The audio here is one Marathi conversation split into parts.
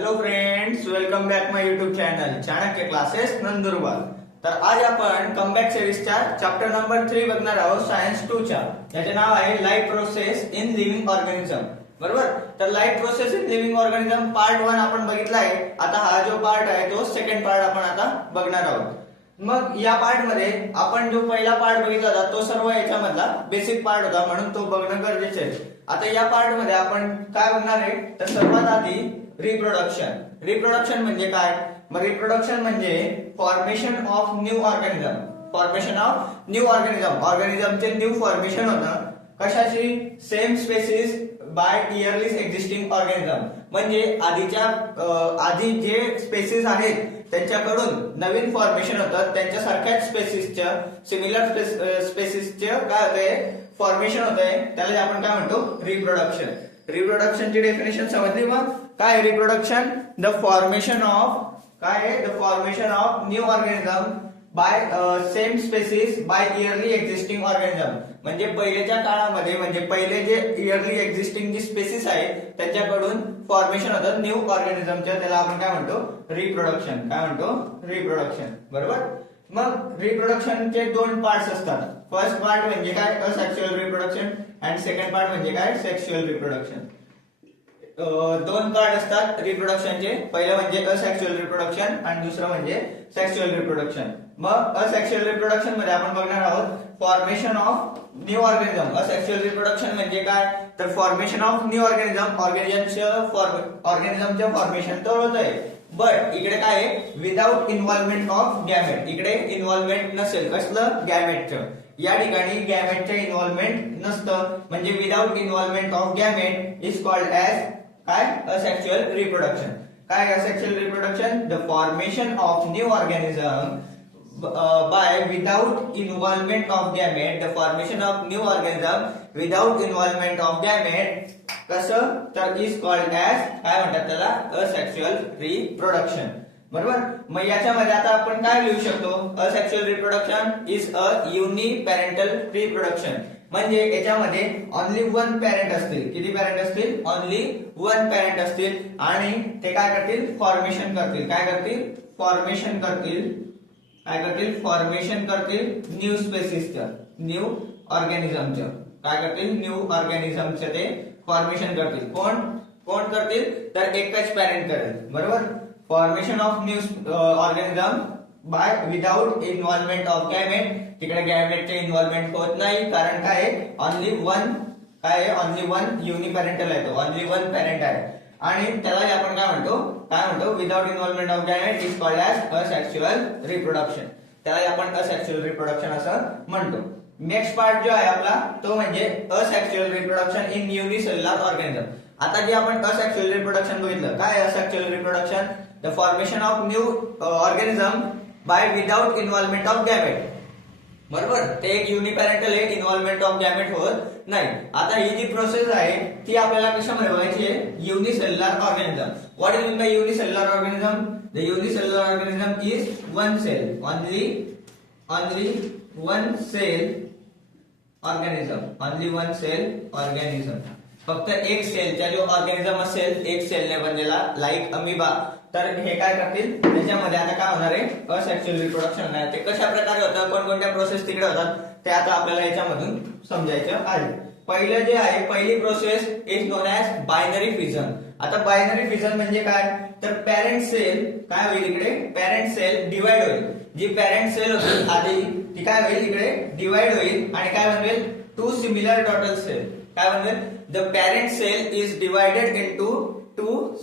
Hello friends, welcome back my YouTube channel Chanakya classes Nandurbar. तर आज आपण कमबॅक सिरीजच्या चॅप्टर नंबर 3 बघणार आहोत, सायन्स 2 च्या। याचे नाव आहे life process in living organism. बरोबर, तर life process in living organism part 1 आपण बघितला आहे। आता हा जो पार्ट आहे तो सेकंड पार्ट आपण आता बघणार आहोत। मग या पार्ट मध्ये आपण जो पहिला पार्ट बघितला होता तो सर्व याच्यामधला बेसिक पार्ट होता, म्हणून तो बघणं गरजेचं आहे। आता या पार्ट मध्ये आपण काय बघणार आहे, तर सर्वात आधी रिप्रोडक्शन। रिप्रोडक्शन म्हणजे काय? मग रिप्रोडक्शन म्हणजे formation of new organism. Formation of new organism, ऑर्गॅनिझमचे न्यू फॉर्मेशन होतं। कशाची? Same species by early existing organism, म्हणजे आधी जे स्पेसिस आहेत त्यांच्याकडून नवीन फॉर्मेशन होतं, त्यांच्यासारख्याच स्पेसिसच्या सिमिलर स्पेसिसच्या काय होतंय, फॉर्मेशन होतंय, त्याला आपण काय म्हणतो, रिप्रोडक्शन। रिप्रोडक्शनची डेफिनेशन समजली? मग काय reproduction? The formation of the formation of new organism by same species by early existing organism, म्हणजे पहिलेच्या काळामध्ये, म्हणजे पहिले जे इयरली एक्झिस्टिंग जी स्पेसिस आहे त्यांच्याकडून फॉर्मेशन होतं न्यू ऑर्गॅनिझमच्या, त्याला आपण काय म्हणतो, रिप्रोडक्शन। काय म्हणतो? रिप्रोडक्शन। बरोबर, मग रिप्रोडक्शनचे दोन पार्ट्स असतात। फर्स्ट पार्ट म्हणजे काय, असेक्सुअल रिप्रोडक्शन, आणि सेकंड पार्ट म्हणजे काय, सेक्सुअल रिप्रोडक्शन। दोन पार्ट असतात रिप्रोडक्शनचे, पहिलं म्हणजे असेक्सुअल रिप्रोडक्शन आणि दुसरं म्हणजे सेक्सुअल रिप्रोडक्शन। मग असेक्सुअल रिप्रोडक्शन मध्ये आपण बघणार आहोत formation of new organism. Asexual reproduction म्हणजे काय, तर फॉर्मेशन ऑफ न्यू ऑर्गॅनिझम, ऑर्गॅनिझमचं फॉर्मेशन तर होतंय, बट इकडे काय आहे, विदाउट इन्व्हॉल्वमेंट ऑफ गॅमेट। इकडे इन्व्हॉल्वमेंट नसेल, कसलं, गॅमेटचं। या ठिकाणी गॅमेटचं इन्व्हॉल्वमेंट नसतं, म्हणजे without involvement of gamete is called as काय, असेक्सुअल रिप्रोडक्शन। काय asexual reproduction? The formation of new organism by without involvement of gamete, the formation of new organism without involvement of gamete, कसं, तर is called as काय म्हणतात त्याला, असेक्सुअल रिप्रोडक्शन। बरोबर, मग याच्यामध्ये आता आपण काय लिहू शकतो, asexual reproduction is a uniparental reproduction, म्हणजे याच्यामध्ये ओनली वन पॅरेंट असतील। किती पॅरेंट असतील? ओनली वन पॅरेंट असतील, आणि ते काय करतील, फॉर्मेशन करतील। काय करतील? फॉर्मेशन करतील। काय करतील? फॉर्मेशन करतील न्यू स्पेसिसचं, न्यू ऑर्गॅनिझमचं। काय करतील? न्यू ऑर्गॅनिझमचं ते फॉर्मेशन करतील। कोण करतील? तर एकच पॅरेंट करेल। बरोबर, formation of new organism by without involvement of gamete. तिकडे गॅमेटचे इन्व्हॉल्वमेंट होत नाही, कारण काय आहे, ओनली वन, काय आहे, ओनली वन युनिपॅरेंटल आहे, तो ओनली वन पॅरेंट आहे, आणि त्याला आपण काय म्हणतो, without involvement of gamete is called as asexual reproduction. त्याला आपण असेक्सुअल रिप्रोडक्शन असं म्हणतो। नेक्स्ट पार्ट जो आहे आपला तो म्हणजे asexual reproduction in unicellular organism. आता जे आपण असेक्सुअल रिप्रोडक्शन बघितलं, काय asexual reproduction? The formation of new organism by without involvement of gamete. बरोबर, ते एक युनिपॅरेंटल आहे, इन्व्हॉल्वमेंट ऑफ गॅमेट होत नाही। आता ही जी प्रोसेस आहे ती आपल्याला कशामध्ये बघायची आहे, unicellular organism. What is mean by unicellular organism? The unicellular organism is one cell, only one cell organism, only one cell organism. फक्त एक सेलचा जो ऑर्गॅनिझम असेल, एक सेलने बनलेला, लाईक अमिबा, तर हे काय करतील, त्याच्यामध्ये आता काय होणार आहे, असेक्सुअल रिप्रोडक्शन होणार आहे। ते कशा प्रकारे होतं, कोणकोणत्या प्रोसेस तिकडे होतात, ते आता आपल्याला याच्यामधून समजायचं आहे। पहिलं जे आहे, पहिली process is non as binary fission. आता बायनरी फिजन म्हणजे काय, तर पॅरेंट सेल काय होईल, इकडे पॅरेंट सेल डिवाइड होईल। जी पॅरेंट सेल होती आधी ती काय होईल, इकडे डिवाइड होईल, आणि काय बनेल, टू सिमिलर डॉटर सेल। काय बनेल, the parent cell is divided into two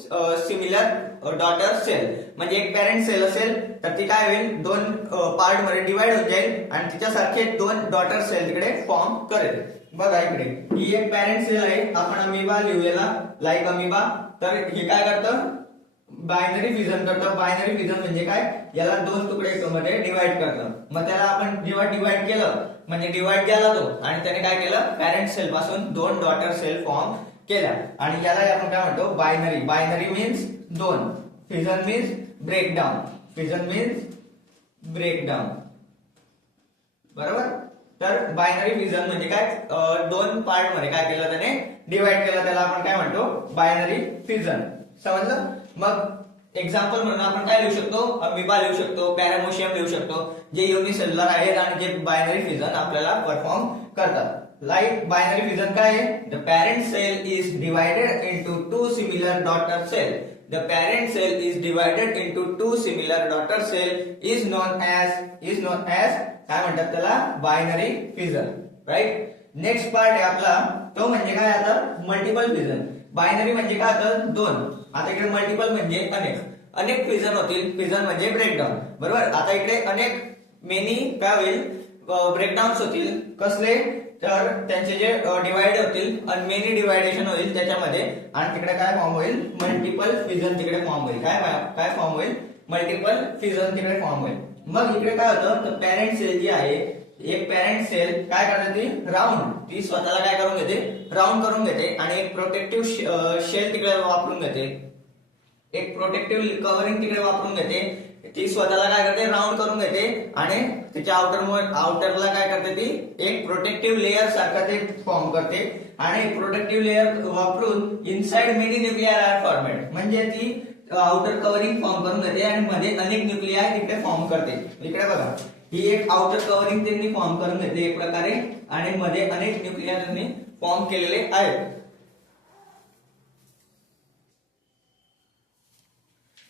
similar daughter cell, म्हणजे एक पॅरेंट सेल असेल तर ती काय होईल, दोन पार्ट मध्ये डिवाइड होऊन जाईल, आणि तिच्यासारखे दोन डॉटर सेल तिकडे फॉर्म करेल। बघा इकडे ही एक पॅरेंट सेल आहे, आपण अमिबा लिहूया, लाईक अमिबा। तर हे काय करतं, बायनरी फिजन करतं। बायनरी फिजन म्हणजे काय, याला दोन तुकडे मध्ये डिवाइड करतं। मग त्याला आपण जेव्हा डिवाइड केलं, म्हणजे डिवाइड केला तो, आणि त्याने काय केलं, पॅरेंट सेल पासून दोन डॉटर सेल फॉर्म केल्या, आणि याला आपण काय म्हणतो, बायनरी। बायनरी मीन्स दोन, fission means breakdown, fission means breakdown. बरोबर, तर बायनरी फिजन म्हणजे काय, दोन पार्ट मध्ये काय केलं त्याने, डिवाइड केलं, त्याला आपण काय म्हणतो, बायनरी फिजन। समजलं? मग एक्झाम्पल म्हणून आपण काय लिहू शकतो, अमिबा लिहू शकतो, पॅरामोशियम लिहू शकतो, जे युनिसेल्युलर आहेत आणि जे बायनरी फिजन आपल्याला परफॉर्म करतात. लाईक बायनरी फिजन काय आहे? The parent cell is divided into two similar daughter cell. The parent cell is divided into two similar daughter cell is known as काय म्हणतात त्याला, binary fission. Right. Next part आहे आपला तो म्हणजे काय, आता मल्टिपल फिजन. बायनरी म्हणजे काय, आता दोन. आता इकडे मल्टिपल म्हणजे अनेक फिजन होतील. फिजन म्हणजे ब्रेकडाऊन, बरोबर. आता इकडे अनेक मेनी काय होईल, ब्रेकडाऊन्स होतील. कसले, तर त्यांचे जे डिवाइड होतील आणि मेनी डिवायडेशन होईल त्याच्यामध्ये, आणि तिकडे काय फॉर्म होईल, मल्टिपल फिजन तिकडे फॉर्म होईल. काय फॉर्म होईल, मल्टिपल फिजन तिकडे फॉर्म होईल. मग इकडे काय होतं, तर पॅरेंट सेल जी आहे, एक पॅरेंट सेल काय करते, ती राऊंड, ती स्वतःला काय करून घेते, राऊंड करून घेते आणि एक प्रोटेक्टिव्ह शेल तिकडे वापरून घेते, एक प्रोटेक्टिव्ह कव्हरिंग तिकडे वापरून घेते. ती स्वतःला काय करते, राऊंड करून घेते आणि तिच्या आउटरला काय करते, ती एक प्रोटेक्टिव्ह लेअर सारखा ते फॉर्म करते आणि प्रोटेक्टिव्ह लेअर वापरून inside many nuclear are formed, म्हणजे ती आउटर कव्हरिंग फॉर्म करून घेते आणि मध्ये अनेक न्यूक्लियाय तिकडे फॉर्म करते. इकडे बघा, ही एक आउटर कव्हरिंग त्यांनी फॉर्म करून घेतली एक प्रकारे आणि मध्ये अनेक न्यूक्लियर त्यांनी फॉर्म केलेले आहेत.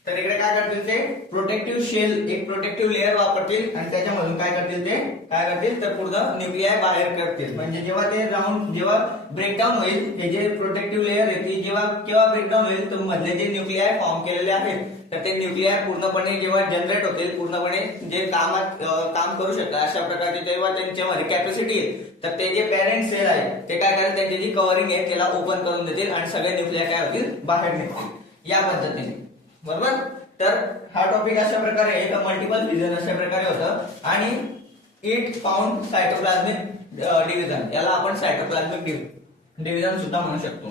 तर इकडे काय करतील, ते प्रोटेक्टिव्ह शेल, एक प्रोटेक्टिव्ह लेअर वापरतील आणि त्याच्यामधून काय करतील, ते काय करतील, तर पूर्ण न्यूक्लियाय बाहेर करतील. म्हणजे जेव्हा ते राऊंड, जेव्हा ब्रेकडाऊन होईल, हे जे प्रोटेक्टिव्ह लेअर आहे ती केव्हा ब्रेकडाऊन होईल, तर मधले जे न्यूक्लियाय फॉर्म केलेले आहेत, तर ते न्यूक्लियाय पूर्णपणे जेव्हा जनरेट होतील, पूर्णपणे जे काम करू शकतात अशा प्रकारचे जेव्हा त्यांच्यामध्ये कॅपॅसिटी आहे, तर ते जे पॅरेंट सेल आहे ते काय करतील, त्यांची जी कव्हरिंग आहे त्याला ओपन करून देतील आणि सगळे न्यूक्लियाय काय होतील, बाहेर निघतील. या पद्धतीने, बरोबर. तर हा टॉपिक अशा प्रकारे आहे, तर मल्टिपल फिजन अशा प्रकारे होतं आणि इट फाउंड सायटोप्लाझ्मिक डिव्हिजन, याला आपण सायटोप्लाझ्मिक डिव्हिजन सुद्धा म्हणू शकतो.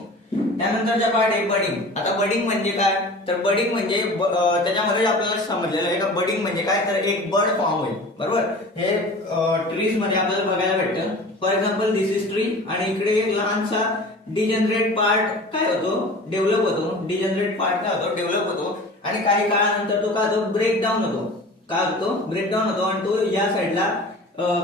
त्यानंतरच्या पार्ट आहे बडिंग. आता बडिंग म्हणजे काय, तर बडिंग म्हणजे त्याच्यामध्ये आपल्याला समजलेलं आहे का, बडिंग म्हणजे काय, तर एक बड फॉर्म होईल, बरोबर. हे ट्रीज मध्ये आपल्याला बघायला भेटतं. For example this is tree आणि इकडे एक लहानसा डिजनरेट पार्ट काय होतो, डेव्हलप होतो. डिजनरेट पार्ट काय होतो, डेव्हलप होतो आणि काही काळानंतर तो काय होतो, ब्रेकडाऊन होतो. काय होतो, ब्रेकडाऊन होतो आणि तो या साईडला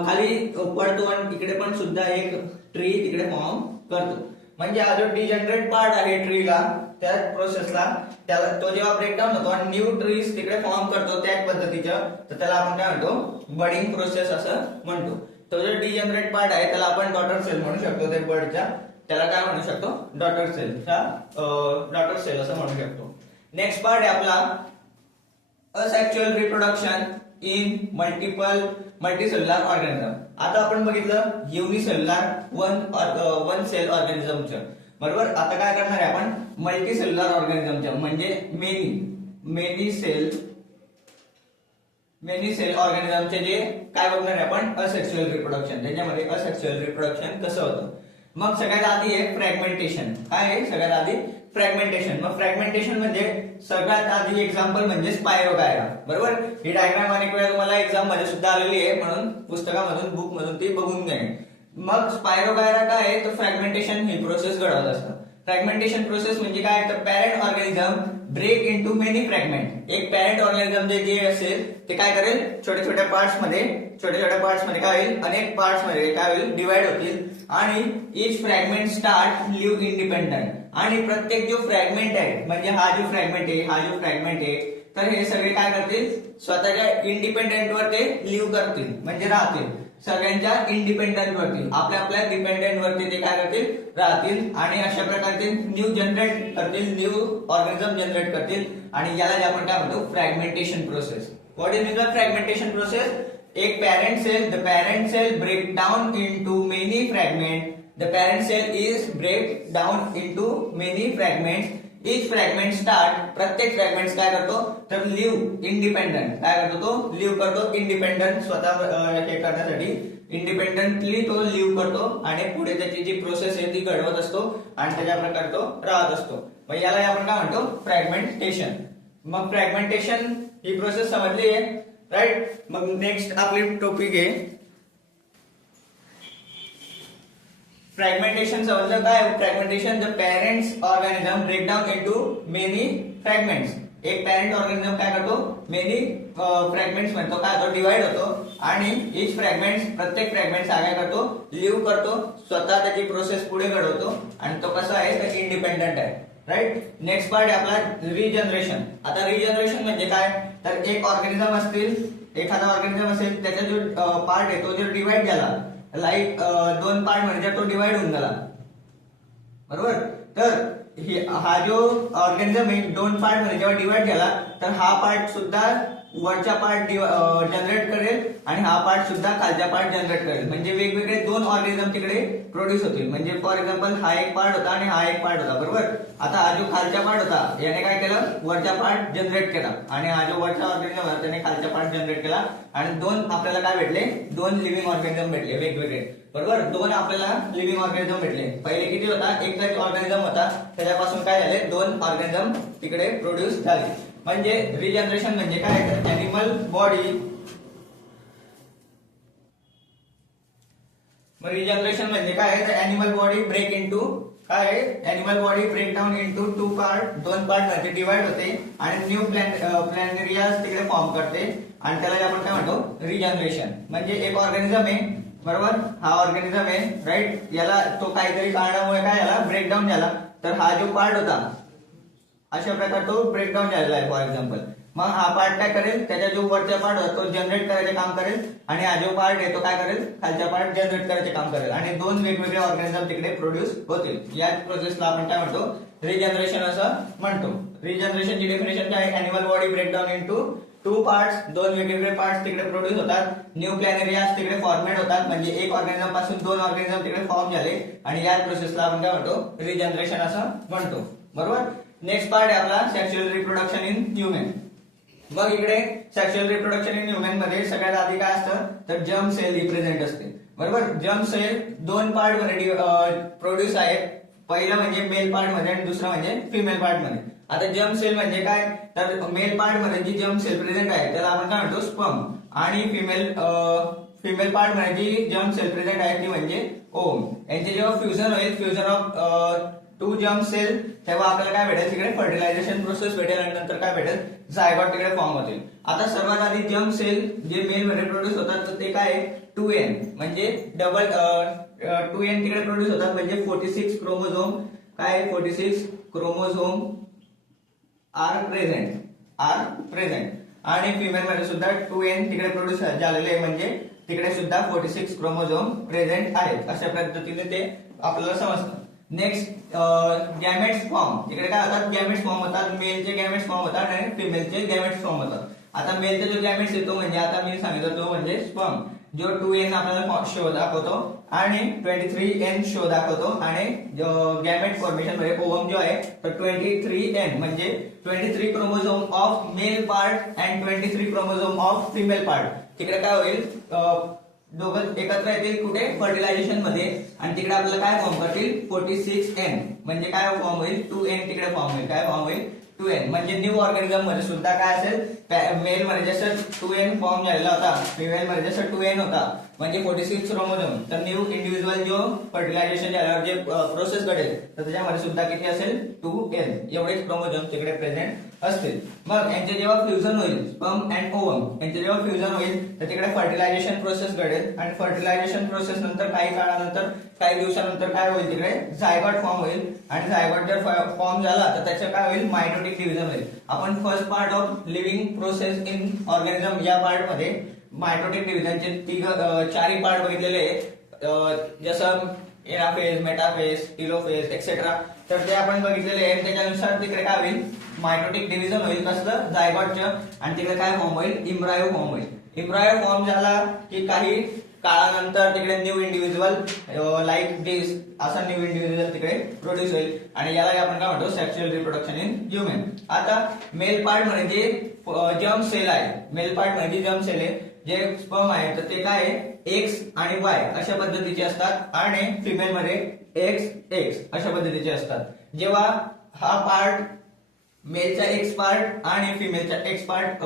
खाली पडतो आणि इकडे पण सुद्धा एक ट्री तिकडे फॉर्म करतो. म्हणजे हा जो डिजनरेट पार्ट आहे ट्रीला, त्या प्रोसेसला, त्याला तो जेव्हा ब्रेकडाऊन होतो आणि न्यू ट्रीज तिकडे फॉर्म करतो त्याच पद्धतीचं, तर त्याला आपण काय म्हणतो, बडिंग प्रोसेस असं म्हणतो. तो जो डिजनरेट पार्ट आहे त्याला आपण डॉटर सेल म्हणू शकतो, ते बर्डच्या, त्याला काय म्हणू शकतो, डॉटर सेल असं म्हणू शकतो. नेक्स्ट पार्ट आहे आपला asexual reproduction in multicellular organism. आता आपण बघितलं युनिसेल्युलर वन सेल ऑर्गॅनिझमचं, बरोबर. आता काय करणार आहे आपण, मल्टीसेल्युलर ऑर्गॅनिझमच्या, म्हणजे मेनी सेल ऑर्गॅनिझमचे जे काय बघणार आहे आपण, असेक्सुअल रिप्रोडक्शन. त्याच्यामध्ये असेक्सुअल रिप्रोडक्शन कसं होतं. मग सगळ्यात आधी आहे फ्रॅगमेंटेशन. काय आहे सगळ्यात आधी, फ्रॅगमेंटेशन. मग फ्रॅगमेंटेशन म्हणजे सगळ्यात आधी एक्झाम्पल म्हणजे स्पायरोगायरा, बरोबर. ही डायग्राम अनेक वेळा तुम्हाला एक्झाम मध्ये सुद्धा आलेली आहे, म्हणून पुस्तकामधून, बुक मधून ती बघून घ्या. मग स्पायरोगायरा काय आहे, तर फ्रॅगमेंटेशन ही प्रोसेस घडवत असतं. फ्रॅगमेंटेशन प्रोसेस म्हणजे काय, तर parent organism break into many fragment. एक पॅरेंट ऑर्गॅनिझम जे असेल ते काय करेल, छोट्या छोट्या पार्ट्स मध्ये काय होईल, अनेक पार्ट्स मध्ये काय होईल, डिवाइड होतील आणि इच फ्रॅगमेंट स्टार्ट लिव्ह इंडिपेंडंट. आणि प्रत्येक जो फ्रॅगमेंट आहे, म्हणजे हा जो फ्रॅगमेंट आहे, तर हे सगळे काय करतील, स्वतःच्या इंडिपेंडंट वर ते लिव्ह करतील, म्हणजे राहतील. सगळ्यांच्या इंडिपेंडंट वरती, आपल्या डिपेंडंट वरती ते काय करतील, राहतील आणि अशा प्रकारे न्यू जनरेट करतील, न्यू ऑर्गॅनिझम जनरेट करतील आणि याला आपण काय म्हणतो, fragmentation process. What is the fragmentation process. एक parent cell break down into many fragment. The parent cell is break down into many fragments. Each fragment start, प्रत्येक फ्रॅगमेंट काय करतो, तर लिव्ह इंडिपेंडंट. काय करतो, तो लिव्ह करतो इंडिपेंडंट, स्वतः हे करण्यासाठी इंडिपेंडंटली तो लिव्ह करतो आणि पुढे त्याची जी प्रोसेस आहे ती घडवत असतो आणि त्याच्या प्रकारे तो राहत असतो. मग याला आपण काय म्हणतो, फ्रॅगमेंटेशन. मग फ्रॅगमेंटेशन ही प्रोसेस समजली आहे, राईट. मग नेक्स्ट आपली टॉपिक आहे फ्रॅगमेंटेशन. समजलं काय fragmentation, the parents organism break down into many fragments. एक पॅरेंट ऑर्गॅनिझम काय करतो, मेनी फ्रॅगमेंट्स म्हणतो, काय होतो, डिवाइड होतो आणि इच फ्रॅगमेंट्स, प्रत्येक फ्रॅगमेंट काय करतो, लिव्ह करतो, स्वतः त्याची प्रोसेस पुढे घडवतो आणि तो कसा आहे तर इंडिपेंडंट आहे. राईट. नेक्स्ट पार्ट आहे आपला रिजनरेशन. आता रिजनरेशन म्हणजे काय, तर एक ऑर्गॅनिझम असतील, एखादा ऑर्गॅनिझम असेल, त्याचा जो पार्ट आहे तो जर डिवाइड झाला, लाईक दोन पार्ट म्हणजे तो डिवाइड होऊन गेला, बरोबर. तर हा जो ऑर्गॅनिझम आहे दोन पार्ट मध्ये जेव्हा डिवाइड झाला तर हा पार्ट सुद्धा वरच्या पार्ट जनरेट करेल आणि हा पार्ट सुद्धा खालच्या पार्ट जनरेट करेल. म्हणजे वेगवेगळे दोन ऑर्गॅनिझम तिकडे प्रोड्यूस होतील. म्हणजे फॉर एक्झाम्पल हा एक पार्ट होता आणि हा एक पार्ट होता, बरोबर. आता हा जो खालच्या पार्ट होता याने काय केलं, वरच्या पार्ट जनरेट केला आणि हा जो वरचा ऑर्गॅनिझम होता त्याने खालच्या पार्ट जनरेट केला आणि दोन आपल्याला काय भेटले, दोन लिव्हिंग ऑर्गॅनिझम भेटले वेगवेगळे, बरोबर. दोन आपल्याला लिव्हिंग ऑर्गॅनिझम भेटले. पहिले किती होता, एकच ऑर्गॅनिझम होता, त्याच्यापासून काय झाले, दोन ऑर्गॅनिझम तिकडे प्रोड्यूस झाले. म्हणजे रिजनरेशन म्हणजे काय, तर ॲनिमल बॉडी, मग रिजनरेशन म्हणजे काय, तर ॲनिमल बॉडी ब्रेक इनटू, काय आहे, animal body break down into two part, दोन पार्ट मध्ये डिवाइड होते आणि न्यू प्लॅनेरियाज तिकडे फॉर्म करते आणि त्याला आपण काय म्हणतो, रिजनरेशन. म्हणजे एक ऑर्गॅनिझम आहे, बरोबर, हा ऑर्गॅनिझम आहे, राईट. याला तो काहीतरी कारणामुळे काय झाला, ब्रेकडाऊन झाला. तर हा जो पार्ट होता अशा प्रकारे तो ब्रेकडाऊन झालेला आहे फॉर एक्झाम्पल. मग हा पार्ट काय करेल, त्याच्या जो वरचा पार्ट होता तो जनरेट करायचे काम करेल आणि हा जो पार्ट आहे तो काय करेल, खालच्या पार्ट जनरेट करायचे काम करेल आणि दोन वेगवेगळे ऑर्गॅनिझम तिकडे प्रोड्यूस होतील. याच प्रोसेसला आपण काय म्हणतो, रिजनरेशन असं म्हणतो. रिजनरेशनची डेफिनेशन काय आहे, animal body breakdown into two parts, दोन वेगवेगळे पार्ट्स तिकडे प्रोड्यूस होतात, न्यू प्लॅनेरियाज तिकडे फॉर्मेट होतात. म्हणजे एक ऑर्गॅनिझम पासून दोन ऑर्गॅनिझम तिकडे फॉर्म झाले आणि याच प्रोसेसला आपण काय म्हणतो, रिजनरेशन असं म्हणतो, बरोबर. नेक्स्ट पार्ट आहे आपला सेक्शुअल रिप्रोडक्शन इन ह्युमन. मग इकडे सेक्शुअल रिप्रोडक्शन इन ह्युमन मध्ये सगळ्यात आधी काय असतं, तर जर्म सेल रिप्रेझेंट असते, बरोबर. जर्म सेल दोन पार्ट मध्ये प्रोड्यूस आहेत. पहिलं म्हणजे मेल पार्ट मध्ये आणि दुसरं म्हणजे फिमेल पार्ट मध्ये. आता जर्म सेल म्हणजे काय, तर मेल पार्ट मध्ये जी जर्म सेल प्रेझेंट आहे त्याला आपण काय म्हणतो, स्पर्म. आणि फिमेल पार्ट मध्ये जी जर्म सेल प्रेझेंट आहे ती म्हणजे ओव्हम. यांचे जेव्हा फ्युजन होईल, fusion of two germ cell, तेव्हा आपल्याला काय भेटेल, तिकडे फर्टिलायझेशन प्रोसेस भेटेल आणि नंतर काय भेटेल, झायगॉट तिकडे फॉर्म होतील. आता सर्वात आधी जर्म सेल जे मेल मध्ये प्रोड्यूस होतात तर ते काय आहे, 2n, म्हणजे डबल 2n तिकडे प्रोड्यूस होतात. म्हणजे 46 क्रोमोझोम, काय 46 क्रोमोझोम आर प्रेझेंट आणि फिमेल मध्ये सुद्धा 2n तिकडे प्रोड्यूस झालेले आहे. म्हणजे तिकडे सुद्धा 46 क्रोमोझोम प्रेझेंट आहेत. अशा पद्धतीने ते आपल्याला समजतं. Next gametes form. तिकडे काय होतात, गॅमेट्स फॉर्म होतात. मेलचे गॅमेट्स फॉर्म होतात आणि फिमेलचे गॅमेट्स फॉर्म होतात. आता मेलचा जो गॅमेट्स येतो म्हणजे आता मी सांगितलं तो म्हणजे स्पर्म, जो 2n आपल्याला शो दाखवतो आणि 23n शो दाखवतो. आणि गॅमेट फॉर्मेशन मध्ये ओव्हम जो आहे तर 23n म्हणजे 23 chromosome of male part and 23 chromosome of female part. तिकडे काय होईल, दोघं एकत्र येतील कुठे, फर्टिलायझेशन मध्ये आणि तिकडे आपल्याला काय फॉर्म करतील, 46n. म्हणजे काय फॉर्म होईल, 2n तिकडे फॉर्म होईल. काय फॉर्म होईल, 2n. म्हणजे न्यू ऑर्गॅनिझम मध्ये सुद्धा काय असेल, मेल मध्ये जसं 2n फॉर्म झालेला होता, फिमेल मध्ये जसं 2n होता म्हणजे 46 क्रोमोझोम, तर न्यू इंडिव्हिज्युअल जो फर्टिलायझेशन झाल्यावर जे प्रोसेस घडेल तर त्याच्यामध्ये सुद्धा किती असेल, 2n एवढेच क्रोमोझोम तिकडे प्रेझेंट असतील. मग यांचे जेव्हा फ्युजन होईल, स्पर्म अँड ओव्हम यांचे जेव्हा फ्युजन होईल तर तिकडे फर्टिलायझेशन प्रोसेस घडेल आणि फर्टिलायझेशन प्रोसेस नंतर काही काळानंतर, काही दिवसानंतर काय होईल, तिकडे झायगॉट फॉर्म होईल आणि झायगॉट जर फॉर्म झाला तर त्याचं काय होईल, मायटोटिक डिव्हिजन होईल. आपण first part of living process in organism या पार्ट मध्ये मायटोटिक डिव्हिजनचे चारही पार्ट बघितलेले, जसं एनाफेज, मेटाफेज, टेलोफेज एक्सेट्रा, तर ते आपण बघितलेले आहे. त्याच्यानुसार तिकडे काय होईल, मायटोटिक डिव्हिजन होईल कसलं, झायगॉटचं, आणि तिकडे काय फॉर्म होईल, इम्ब्रायो फॉर्म होईल. इम्ब्रायो फॉर्म झाला की काही काळानंतर तिकडे न्यू इंडिव्हिज्युअल लाईक दिस असा न्यू इंडिव्हिज्युअल तिकडे प्रोड्यूस होईल आणि याला आपण काय म्हणतो, सेक्शुअल रिप्रोडक्शन इन ह्युमन. आता मेल पार्ट म्हणजे जर्म सेल आहे, मेल पार्ट म्हणजे जर्म सेल आहे, जे स्पर्म आहे तर ते काय आहे, एक्स आणि वाय अशा पद्धतीचे असतात आणि फिमेल मध्ये एक्स अशा पद्धतीचे असतात. जेव्हा हा पार्ट मेलचा एक्स पार्ट आणि फिमेलचा एक्स पार्ट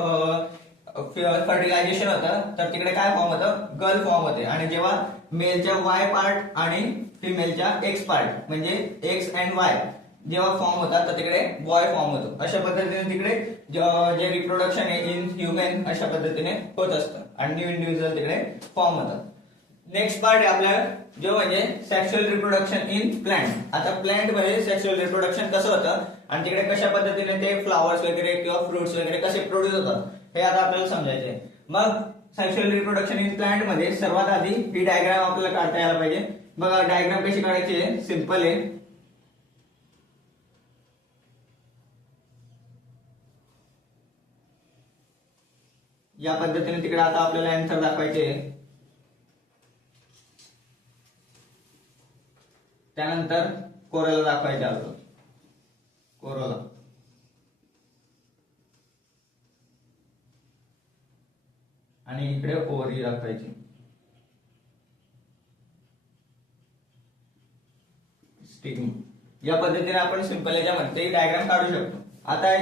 फर्टिलायझेशन होतं तर तिकडे काय फॉर्म होतं, गर्ल फॉर्म होते. आणि जेव्हा मेलच्या वाय पार्ट आणि फिमेलच्या एक्स पार्ट म्हणजे एक्स अँड वाय जेव्हा फॉर्म होतात तर तिकडे बॉय फॉर्म होतो. अशा पद्धतीने तिकडे जे रिप्रोडक्शन आहे इन ह्युमन अशा पद्धतीने होत असतं आणि न्यू इंडिव्हिज्युअल तिकडे फॉर्म होतात. नेक्स्ट पार्ट आहे आपल्या जो म्हणजे सेक्शुअल रिप्रोडक्शन इन प्लांट. आता प्लांट मध्ये सेक्शुअल रिप्रोडक्शन कसं होतं आणि तिकडे कशा पद्धतीने ते फ्लावर्स वगैरे किंवा फ्रुट्स वगैरे कसे प्रोड्यूस होतात हे आता आपल्याला समजायचे. मग सेक्शुअल रिप्रोडक्शन इन प्लांट मध्ये सर्वात आधी ही डायग्राम आपल्याला काढता यायला पाहिजे. बघा डायग्राम कशी काढायची आहे, सिंपल आहे. या पद्धतीने तिकडे आता आपल्याला अँथर दाखवायचे. त्यानंतर कोरोला दाखवायचे आपल्याला, कोरोला. आणि इकडे ओरी दाखवायची. स्टिग्मा. या पद्धतीने आपण सिंपल याच्यामध्ये डायग्राम काढू शकतो. आता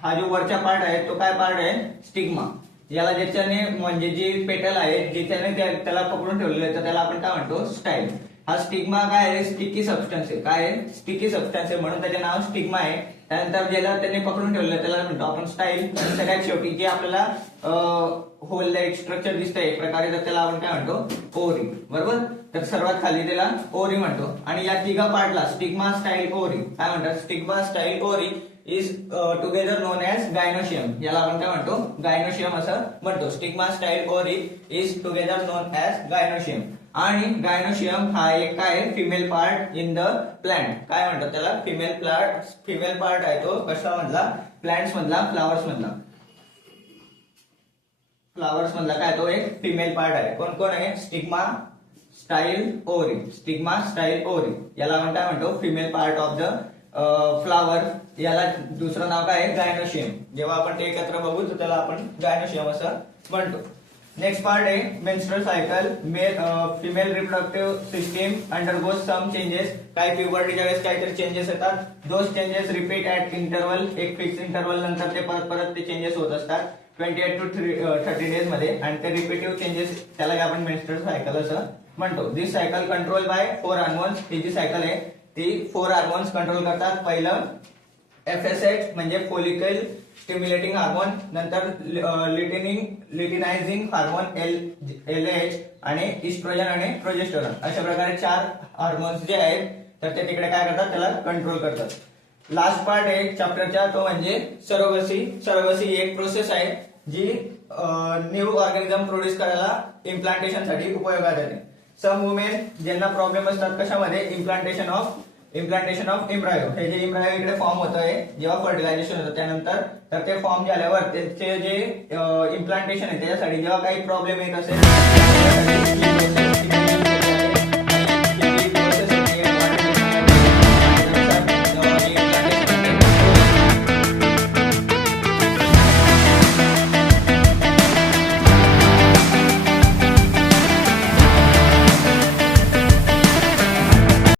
हा जो वरचा पार्ट आहे तो काय पार्ट आहे, स्टिग्मा. याला ज्याच्याने म्हणजे जी पेटल आहे जिच्याने त्याला पकडून ठेवलेलं आहे तर त्याला आपण काय म्हणतो, स्टाईल. हा स्टिग्मा काय आहे, स्टिकी सबस्टन्स आहे. काय आहे, स्टिकी सबस्टन्स आहे म्हणून त्याचे नाव स्टिग्मा आहे. त्यानंतर ज्याला त्याने पकडून ठेवलेलं त्याला म्हणतो आपण स्टाईल. सगळ्यात शेवटी जे आपल्याला होल लाईक स्ट्रक्चर दिसतंय एक प्रकारे तर त्याला आपण काय म्हणतो, ओरी. बरोबर. तर सर्वात खाली त्याला ओरी म्हणतो. आणि या तिघा पार्टला स्टिग्मा, स्टाईल, ओरी काय म्हणतात, स्टिग्मा, स्टाईल, ओरी is together non as gynoecium. याला आपण काय म्हणतो, गायनोशियम असं म्हणतो. स्टिग्मा, स्टाईल, ओरी is together non as gynoecium. आणि गायनोशियम हा एक काय female part in the plant. काय म्हणतात त्याला, फिमेल पार्ट आहे तो. कशा मधला, प्लांट्स मधला, फ्लावर्स मधला. फ्लावर्स मधला काय तो एक फिमेल पार्ट आहे. कोण कोण आहे, स्टिग्मा, स्टाईल, ओरी. स्टिग्मा, स्टाईल, ओरी याला आपण काय म्हणतो, female part of the flower. याला दुसरं नाव काय आहे, गायनोशियम. जेव्हा आपण ते एकत्र बघू तर त्याला आपण गायनोशियम असं म्हणतो. नेक्स्ट पार्ट आहे menstrual cycle. Female reproductive system undergoes some changes. काय प्युबर्टीच्या वेळेस काहीतरी चेंजेस येतात. Those changes repeat at interval. एक फिक्स इंटरवल नंतर ते परत ते चेंजेस होत असतात 28 to 30 डेज मध्ये. आणि ते रिपीटिव्ह चेंजेस त्याला आपण मेन्स्ट्रुअल सायकल असं म्हणतो. This cycle control by 4 hormones. ही जी सायकल आहे ती 4 हार्मोन्स कंट्रोल करतात. पहिलं FSH म्हणजे फोलिकल स्टिम्युलेटिंग हार्मोन. नंतर लिटिनायझिंग हार्मोन LH आणि इस्ट्रोजन आणि प्रोजेस्टेरॉन. अशा प्रकारे 4 हार्मोन्स जे आहेत तर ते तिकडे काय करतात, त्याला कंट्रोल करतात. लास्ट पार्ट आहे चॅप्टरचा तो म्हणजे सरोगसी. सरोगसी एक प्रोसेस आहे जी न्यू ऑर्गॅनिझम प्रोड्यूस करायला इम्प्लांटेशन साठी उपयोगात येते. सम वुमेन ज्यांना प्रॉब्लेम असतात कशामध्ये, इम्प्लांटेशन ऑफ एम्ब्रायो. हे जे एम्ब्रायो इकडे फॉर्म होत आहे जेव्हा फर्टिलायझेशन होतं त्यानंतर तर ते फॉर्म झाल्यावर त्याचे जे इम्प्लांटेशन आहे त्याच्यासाठी जेव्हा काही प्रॉब्लेम येत असेल